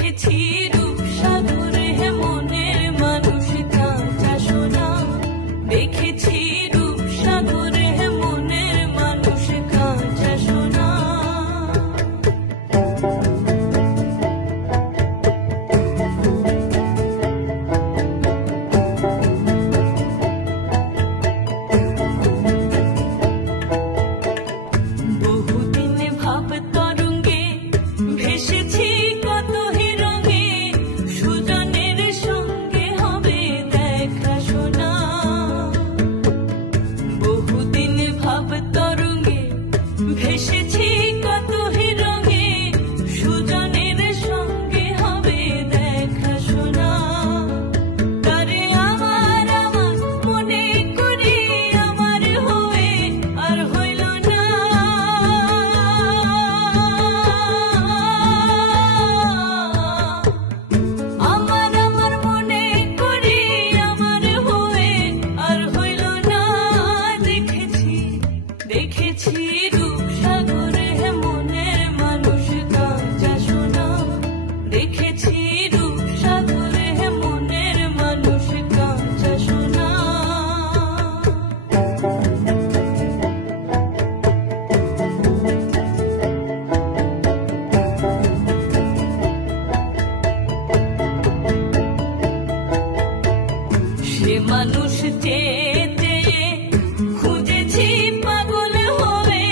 দেখেছি রূপসাগরে মনের মানুষ কাঁচা সোনা, দেখেছি রূপসাগরে মনের মানুষ কাঁচা সোনা। বহুদিন ভাব তরঙ্গে ভেসেছি কত হিরঙে, সুজনের সঙ্গে হবে দেখা শোনা। বহুদিন ভাব তরঙ্গে ভেসেছি কত হিরঙে, সুজনের সঙ্গে হবে দেখা শোনা। তারে আমার আমার মনে করি আমার হয়ে আর হইল না। আমার আমার মনে করি আমার হয়ে আর হইল না। দেখেছি দেখেছি রূপসাগরে মনের মানুষ কাঁচা সোনা, দেখেছি রূপসাগরে মনের মানুষ কাঁচা সোনা। সে মানুষ চেয়ে চেয়ে খুঁজেছি পাগল হয়ে,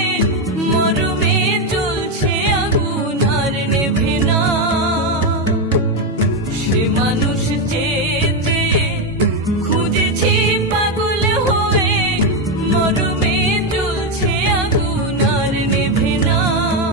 মরমে জ্বলছে আগুন আর নেভে না। সে মানুষ চেয়ে